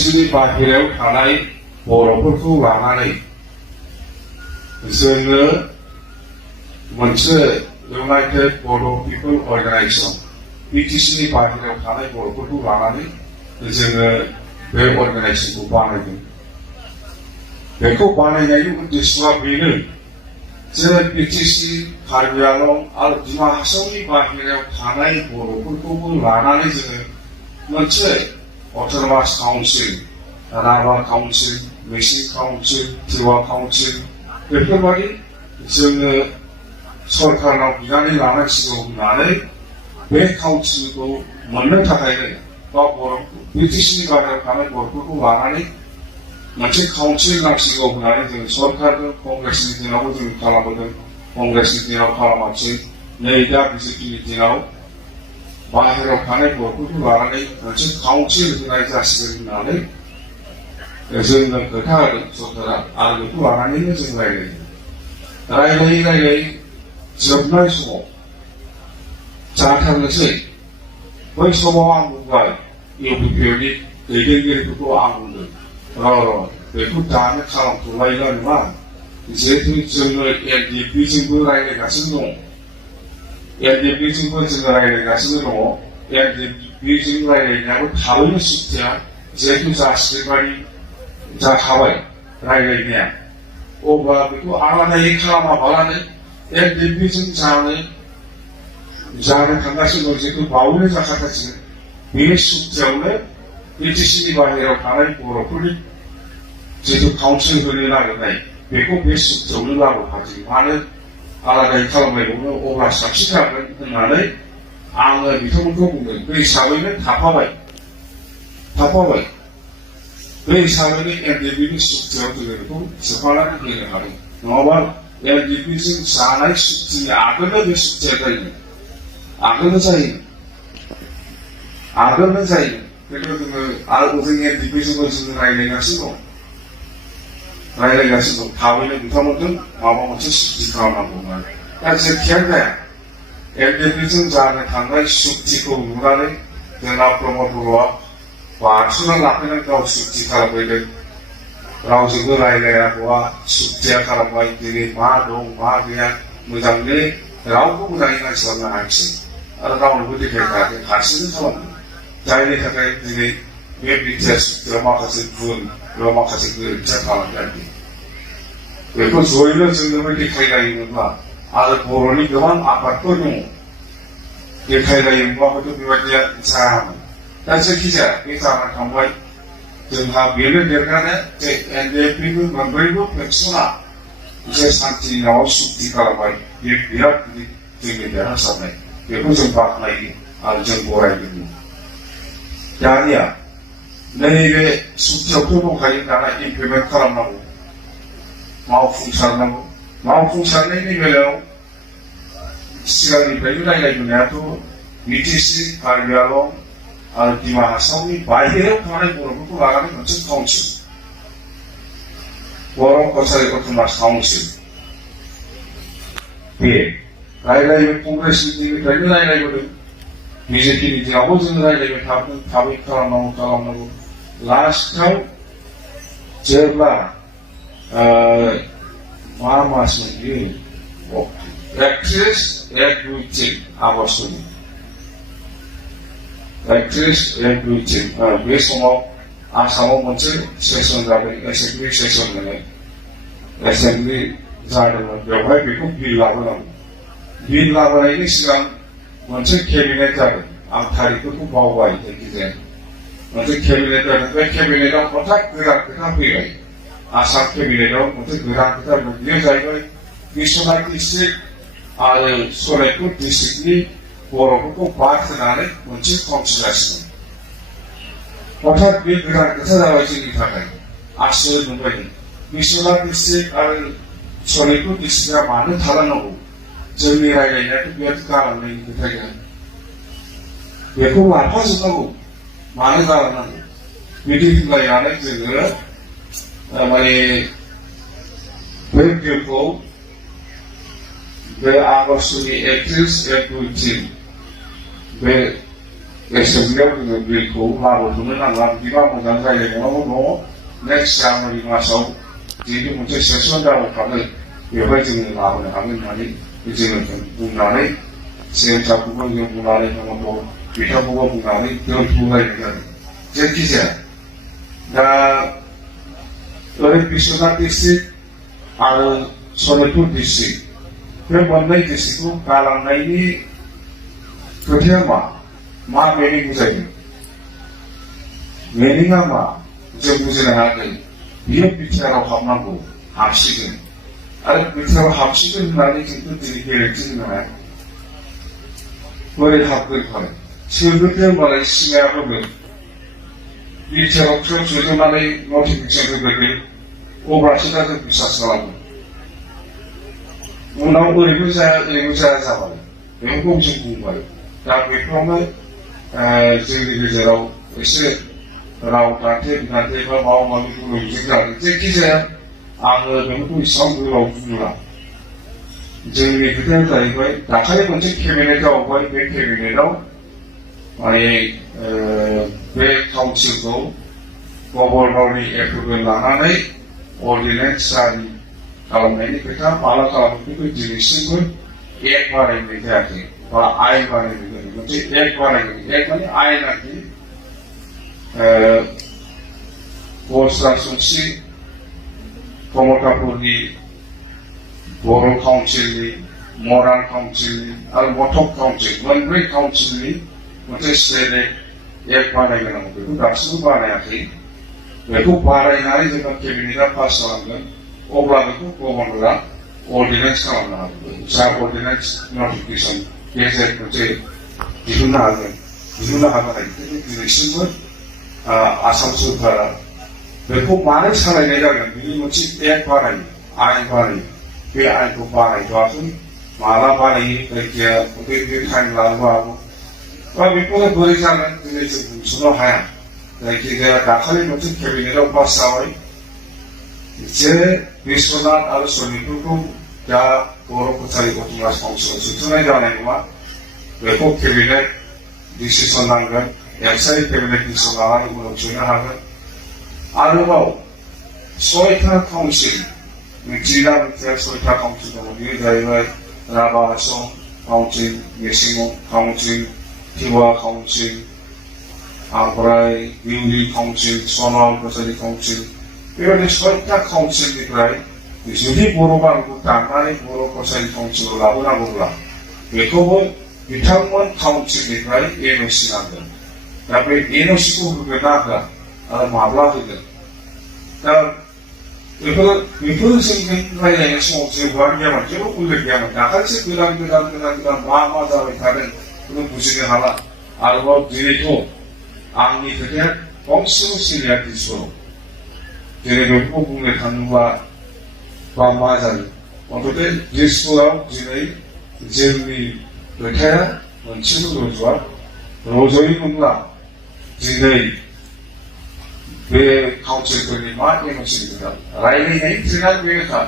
बिटिसिनि बाहेरायाव थानाय बर'फोरखौ लानानै जोङो मोनसे इउनाइटेड बड' पिपल अर्गानाइजेसन बिटिसिनि बाहेरायाव थानाय बर'फोरखौ लानानै जोङो बे अर्गानाइजेसनखौ बानायदों। बेखौ बानायनायनि उद्देश्यआ बेनो जे बिटिसि, कार्बि आंलं आरो डिमा हासावनि बाहेरायाव थानाय बर'फोरखौबो लानानै जोङो मोनसे अट'नमास काउन्सिल, राभा काउन्सिल, मिसिं काउन्सिल, तिवा काउन्सिल बेफोरबायदि जोङो सरकारनाव बिनानै लानांसिगौ होननानै बे काउन्सिलखौ मोननो थाखायनो बा बिटिसिनि बाहेरायाव थानाय बर'फोरखौ लानानै मोनसे काउन्सिल नांसिगौ होननानै जों सरकारजों कंग्रेसनि दिनावबो जों खालामबोदों। कंग्रेसनि दिनाव खालामासै, नै दा बिजेपिनि दिनाव बाहेरायाव थानाय बर'फोरखौ लानानै मोनसे काउन्सिल होनाय जासिगोन होननानै जोंनो खोथा होदों सरकारा आरो बेखौ लानानैनो जों रायलायै जोबनाय समाव जाथारनोसै। बै समाव आं बुंबाय इउपिपिएलनि दैदेनगिरिफोरखौ आं बुंदों बेखौ दानो खालामथ'लायला नङा, जिहेतु जोङो एनडिएफबिजोंबो रायलायगासिनो दङ, एनडिएफबिजोंबो जोङो रायलायगासिनो दङ। एनडिएफबिजों रायलायनायाबो थाबैनो सुखिया, जिहेतु जासिबायदि जाखाबाय रायलायनाया, अब्ला बेखौ आलादायै खालामाबालानो एनडिएफबिजों जानो थांगासिनो दं, जिहेतु बावैनो जाखागासिनो बे सुखियावनो बिटिसिनि बाहेरायाव थानाय बर'फोरनि जिहेतु काउन्सिल होनो नागिरनाय बेखौ बे सुखियावनो लाबोफासै। मानो आलादायै खालामनायखौनो अब्ला साबसिन जागोन होननानै आङो बिथांमोनखौ बुंदों। बे हिसाबैनो थाफाबाय। बे हिसाबैनो एनडिएफबिनि सुखियाव जोङो बेखौ सोफानानै होनो हादों। नङाबा एनडिएफबिजों जानाय सुक्तिनि आगोलनो बे सुक्तिया जायोमोन, आगोलनो जायोमोन। बेखौ जोङो आरो जों एनडिएफबिजोंबो जोङो रायलायगासिनो दं। थाबैनो बिथांमोनजों माबा मोनसे सुक्ति खालामनांगौ होननानै। दा जेखियानो जाया एनडिएफबिजों जानो थांनाय सुक्तिखौ नुनानै जोंना प्रमद बर'आ बारस'ना लाफैनानै गाव सुक्ति खालामफैदों। रावजोंबो रायलायागौआ सुक्तिया खालामबाय। दिनै मा दं मा गैया मोजाङै रावबो मोजाङै नायस्लाबनो हायाखिसै आरो रावनोबो देखायखायाखै, हारसिंनो खालामदों। जायनि थाखाय दिनै बे बिटिआर सुक्तियाव माखासे गुन एबा माखासे गोरोन्थिया खालामजादों। बेखौ जयैनो जोंनोबो देखायलायोमोनब्ला आरो बर'नि गोबां आफादफोर दङ, देखायलायोमोनब्ला हयथ' बेबायदिया जायामोन। दा जायखिजाया बे जानानै थांबाय। जोंहा बेनो देरगानो जे एनडिएफबिनि मोनब्रैबो फेक्सना जे सान्थिनि नामाव सुक्ति खालामबाय, बे बिराद गिदिर जोंनि देरहासारनाय। बेखौ जों बाख्नायो आरो जों बरायदों। दानिया नैबे सुक्तियावथ' दंखायो, दाना इमप्लिमेन्ट खालामनांगौ, मावफुंसारनांगौ। मावफुंसारनायनि बेलायाव सिगांनिफ्रायनो रायलायबोनायाथ' बिटिसि, कार्बि आंलं आरो डिमा हासावनि बाहेरायाव थानाय बर'फोरखौ लानानै मोनसे काउन्सिल, बर' कसारि अट'नमास काउन्सिल, बे रायलायबाय। कंग्रेसनि दिननिफ्रायनो रायलायबोदों, बिजेपिनि दिनावबो जों रायलायबाय थाबोदों, थाबै खालामनांगौ। लास्टआव जेब्ला मा मासमोन बियो, 31-1-2-3 आगष्टनि 31-1-2-3 बे समाव आसामाव मोनसे सेसन जाबाय, एसेम्बलि सेसन होनाय एसेम्बलि जादोंमोन। बेवहाय बेखौ बिल लाबोनांगौ। बिल लाबोनायनि सिगां मोनसे केबिनेट जादों, आं थारिखफोरखौ बावबाय, जायखिजाया मोनसे केबिनेट जादों। बे केबिनेटआव हठाৎ गोदान खोथा फैबाय। आसाम केबिनेटआव मोनसे गोदान खोथा फैबाय। बेयो जाहैबाय बिश्वनाथ डिस्ट्रिक्ट आरो सनितपुर डिस्ट्रिक्टनि बर'फोरखौ बाद होनानै मोनसे काउन्सिल जासिगोन। हठाৎ बे गोदान खोथा जाबाय जोंनि थाखाय आश्चर्य मोनबाय। बिश्वनाथ डिस्ट्रिक्ट आरो सनितपुर डिस्ट्रिक्टआ मानो थालांनांगौ? जोंनि रायलायनायाथ' बेयाव गालांनायनि खोथा गैया, बेखौ लाफाजोबनांगौ। मानो गालांनांगौ? बिदि होनलायनानै जोङो माने बे बिलखौ बे आगष्टनि 31-1-2-3 बे एसेब्लियाव जोङो बिलखौ लाबोथ'नो नांला बिदिबा मोजां जायो उनाव नेक्स्ट जानुवारि मासाव जिहेतु मोनसे सेसन जाबोखागोन बेवहाय जोङो लाबोनो हागोन होननानै जोङो बुंनानै सेन्टारखौबो जों बुंनानै हेमन्त बिथांखौबो बुंनानै दोनथ'लायनाय जादों जायखिजाया दा ओरै बिश्वनाथ डिस्ट्रिक्ट आरो सनितपुर डिस्ट्रिक्ट बे मोननै डिस्ट्रिक्टखौ गालांनायनि खोथाया मा मिनिं बुजायदों मिनिंआ मा जों बुजिनो हायाखै बियो बिटिआरआव हाबनांगौ हाबसिगोन आरो बिटिआरआव हाबसिगोन होननानै जोंथ' दिनै गेरेन्टि होनो हाया बोरै हाबगोन फालाय सोरगोन होनबालाय सिमाया होगोन बिटिआरआव ट्रेन सोजोबनानै नटिफिकेसन होग्रोगोन अब्लासो दा जों बिसास खालामो उनाव ओरैबो जाया जाबाय बेखौ जों बुंबाय दा बेफोरावनो जोंनि गेजेराव एसे राव दान्थे बिदान्थे बा माबा माबि बुंनायजों जादों जायखिजाया आङो बेफोरखौ इसेबां गोलाव बुंला जोंनि खोथाया जाहैबाय दाखालि मोनसे केबिनेट जाबाय बे केबिनेटआव माने बे काउन्सिलखौ गभर्नरनि एप्रुभेल लानानै अर्डिनेन्स जारि खालामनायनि खोथा माला खालामो बेखौ दिनैसिमबो एक बानायनाय जायाखै बा आयेन बानायनाय जायाखै मोनसे एक बानायनाय एक माने आयेन आरोखि सरासनस्रि कमलकापुरनि बर' काउन्सिलनि मरान काउन्सिलनि आरो मथक काउन्सिल मोनब्रै काउन्सिलनि मोनसे स्टेट एक बानायगोनांगौ बेखौ दासिमबो बानायाखै बेखौ बानायनानै जेब्ला केबिनेटआ पास खालामगोन अब्ला बेखौ गभर्नरा अर्डिनेन्स खालामनो हागोन जा अर्डिनेन्स नटिफिकेसन गेजेर मोनसे दिहुननो हागोन दिनैसिमबो आसाम सरकारा बेखौ मानो सालायनाय जागोन बिनि मोनसे एक बानायो आयेन बानायो बे आयेनखौ बानायथ'वाखै माला बानायो जायखिया बे टाइम लानोबो हागौ बा बेखौनो बोरै जागोन दिनै जों बुंस'नो हाया जायखिजाया दाखालि मोनसे केबिनेटआव पास जाबाय जे बिश्वनाथ आरो सनितपुरखौ दा बर' कचारी अट'नमास काउन्सिलाव सोसननाय जानाय नङा बेखौ केबिनेट डिसिसन नांगोन एक्साइ केबिनेट डिसिसन लानानै उनाव सोनो हागोन आरोबाव 6टा काउन्सिल मिथिया सयथा काउन्सिल दङ बेयो जाहैबाय Rabha Assam council Mising council Tiwa council ओमफ्राय दिउलि काउन्सिल सनवाल कचारी काउन्सिल बेबायदि 6टा काउन्सिलनिफ्राय जुदि बर' बांखौ दाननानै बर' कचारी काउन्सिलाव लाबोनांगौब्ला बेखौबो बिथांमोन काउन्सिलनिफ्राय एनअसि नांगोन दा बे एनअसिखौ होगोन ना होआ आरो माब्ला होगोन दा बेफोरो जोंनि रायज्लायनाय समाव जेबोआनो गैयामोन जेबो उल्लेख गैयामोन दाखालिसो गोदान मा जाबाय थादों बेखौ बुजिनो हाला आरोबाव दिनैथ' आंनि खोथाया गंसेबो सोलिया दिसपुराव दिनै बेफोरखौ बुंनो थाङोब्ला बा मा जायो अन्तते दिसपुराव दिनै जोंनि खोथाया मोनसेबो रज'योमोनब्ला दिनै बे काउन्सिलफोरनि मा एनअसि खोथा रायज्लायनायनि ट्रेना बेनोखा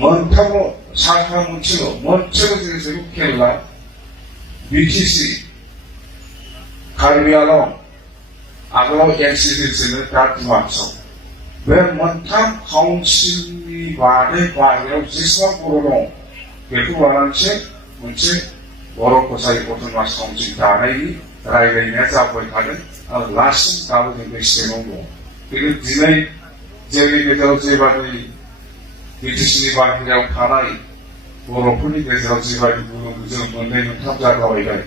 मोनथामल' सानफ्रा मोनसेल' जिनिसखौ खेला बिटिसि कार्बि आलं आगोलाव एनसिडिसिनो दा डिमाक्सआव बे मोनथाम काउन्सिलनि बादै बाहेरायाव जेसेबां बर' दं बेखौ लानानैसो मोनसे बर' कचारी अट'नमास काउन्सिल दानायनि रायज्लायनाया जाबाय थादों आरो लास्टसिम दाबो जों बे स्टेटआव दं बेनो दिनै जोंनि गेजेराव जेबादि बिटिसिनि बाहेरायाव थानाय बर'फोरनि गेजेराव जेबादि बुङो जों मोननै मोनथाम जागाबायबाय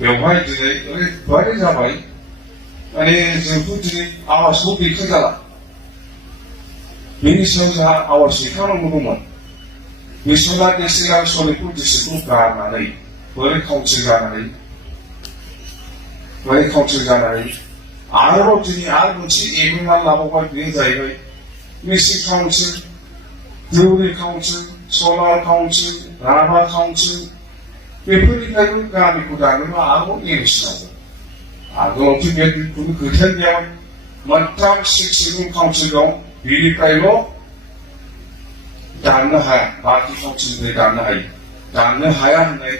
बेवहाय दिनै ओरैबायदि जाबाय माने जोंथ' दिनै आवाजखौ दैखांजाला बेनि सायाव जोंहा आवाज दैखांनांगौ दंमोन बिश्वनाथ डिस्ट्रिक्ट आरो सनितपुर डिस्ट्रिक्टखौ गारनानै बोरै काउन्सिल जानानै आरोबाव दिनै आरो मोनसे एग्रिमेन्ट लाबावबाय बेयो जाहैबाय मिसिं council दिउलि council Sanawar council Rabha council बेफोरनिफ्रायबो गामिखौ दानोबा आरोबाव एनअसि नांगौ आगोलावथ' बे खुनु खोथायानो गैयामोन मोनथाम 6 सिडुल काउन्सिल दं बेनिफ्रायल' दाननो हाया बाखि काउन्सिलनिफ्राय दाननो हायो दाननो हाया होननाय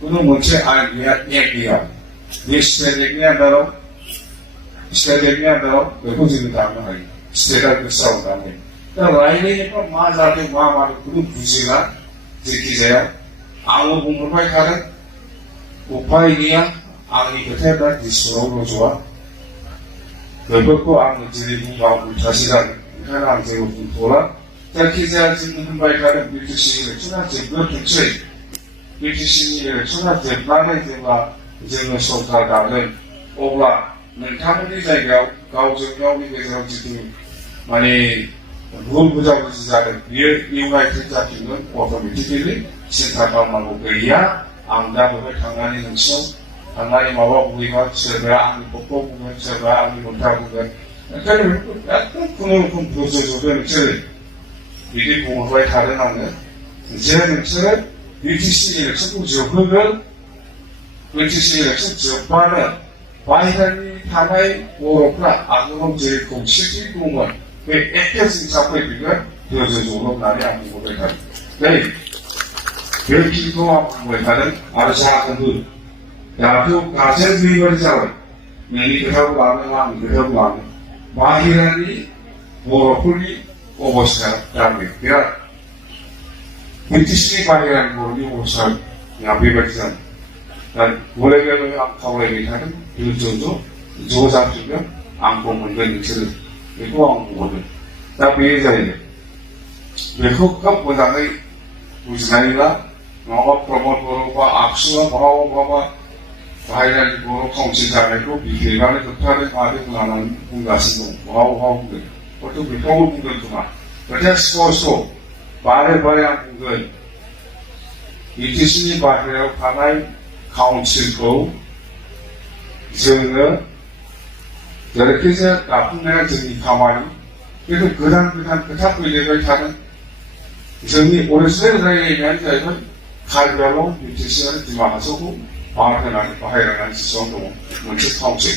खुनु मोनसे आयेन गैया एक गैया 이 스테이크의 안다로 बेखौ जोङो दानो हायो स्टेटआ गोसोआव दानो दा रायलायनायफ्रा मा जादों मा मादों बेखौ बुजिला जेखिजाया आङो बुंहरबाय थादों उफाय गैया आंनि खोथाया दा दिसपुराव रज'आ बेफोरखौ आङो दिनै बुंबा उल्थासो जागोन ओंखायनो आं जेबो बुंथ'ला जायखिजाया जोङो होनबाय थादों बिटिसि इलेक्सना जोबग्रोथोंसै बिटिसिनि इलेक्सना जोबनानै जेब्ला जोङो सरकार दागोन अब्ला नोंथांमोननि जायगायाव गावजों गावनि गेजेराव जिथु माने भुल बुजाबुजि जादों बियो इउनाइटेड जाफिनगोन अट'मेटिकेलि सिन्था खालामनांगौ गैया आं दा बेवहाय थांनानै नोंसिनाव थांनानै माबा बुङोबा सोरबाया आंनि पक्ष बुंगोन सोरबाया आंनि मोनथा बुंगोन ओंखायनो एकदम खुनुरुखुम बुजिजोबदो नोंसोरो बिदि बुंहरबाय थादों आङो जे नोंसोरो बिटिसि इलेक्सनखौ जोबहोगोन बिटिसि इलेक्सन जोबबानो बाहेरानि थानाय बर'फ्रा आगोलाव जेरै खौसेथि दंमोन बे एखे जिनिसा फैफिनगोन धोर्ज' ज' होननानै आं बुंहरबाय थादों बे खिनिखौ आं बुंबाय थादों आरो जागोनबो दाथ' गार्जेन गैयिबादि जाबाय नोंनि खोथाखौ लानो आंनि खोथाखौ लानो बाहेरानि बर'फोरनि अबस्थाया दा बिराद बिटिसिनि बाहेरानि बर'नि अबस्थाया बेबायदि जादों दा गले गले आं खावलायबाय थादों ज' जाफिनगोन आंखौ मोनगोन नोंसोरो बेखौ आं बुंहरदों दा बे जाहैबाय बेखौ खोब मोजाङै बुजिनायब्ला नङाबा प्रमद बर' बा आखुआ बहाबा बाहेरानि बर' काउन्सिल जानायखौ बिखेनानै होबथादों मादों होननानै बुंगासिनो दं बहा बुंदों हयथ' बेखौबो बुंगोन खोमा खोथाया स्पस्ट बारे बारे आं बुंगोन बिटिसिनि बाहेरायाव थानाय काउन्सिलखौ जोङो जेरैखिजाया दाफुंनाया जोंनि खामानि खिन्थु गोदान गोदान खोथा फैलायबाय थादों जोंनि अरिजिनेल रायलायनायानो जाहैबाय कार्बि आंलं बिटिसि आरो डिमा हासावखौ बार होनानै बाहायनानै जेसेबां दङ मोनसे काउन्सिल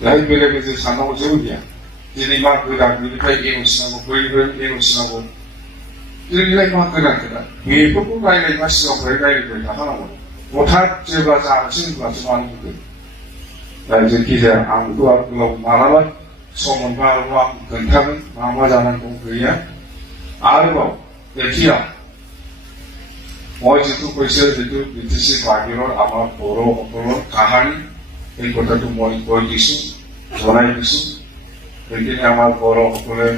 बेहाय बेलेग बेलेग साननांगौ जेबो गैया दिनै मा गोदान बेनिफ्राय एवसिनांगौ बैनिफ्राय एवसिनांगौ दिनैलाय मा गोदान खोथा बेफोरखौ रायलायबा सिगांनिफ्राय रायलायबाय थाखानांगौ हठाৎ जेब्ला जानोसै होनब्लासो मानो बुंदों दा जेखिजाया आंथ' आरो गोलाव मालाबा सम मोनबा आरोबाव आं खोन्थागोन मा जानांगौ गैया आरोबाव এতিয়া মই যিটো কৈছে যিটো বিটিচি বাহিৰৰ আমাৰ বড়োসকলৰ কাহানী এই কথাটো মই কৈ দিছো জনাই দিছো সেইখিনি আমাৰ বড়োসকলৰ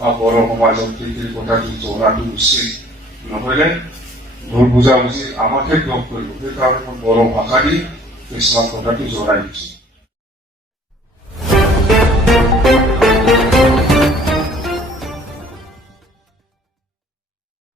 বা বড়ো সমাজৰ সেইখিনি কথাটো জনাটো উচিত নহ'লে ভুল বুজাবুজি আমাকে লগ কৰিব সেইকাৰণে মই বড়ো ভাষা দি কিছুমান কথাটো জনাই দিছো